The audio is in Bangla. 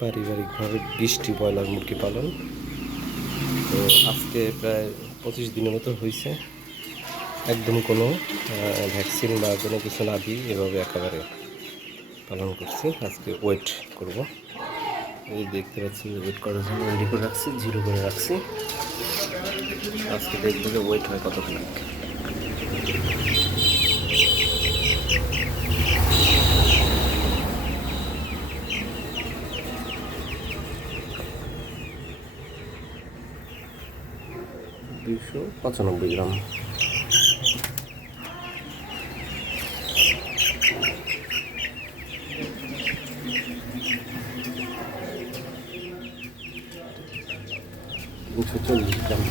পারিবারিকভাবে 20টি ব্রয়লার মুরগি পালন। তো আজকে প্রায় 25 দিনের মতো হয়েছে, একদম কোনো ভ্যাকসিন বা কোনো কিছু না দিয়ে এভাবে একেবারে পালন করছি। আজকে ওয়েট করব, এই দেখতে পাচ্ছি ওয়েট করার জন্য রেডি করে রাখছি, জিরো করে রাখছি। আজকে দেখবো যে ওয়েট হয় কতখানি। দুইশো 95 গ্রাম। দুশো 40 গ্রাম।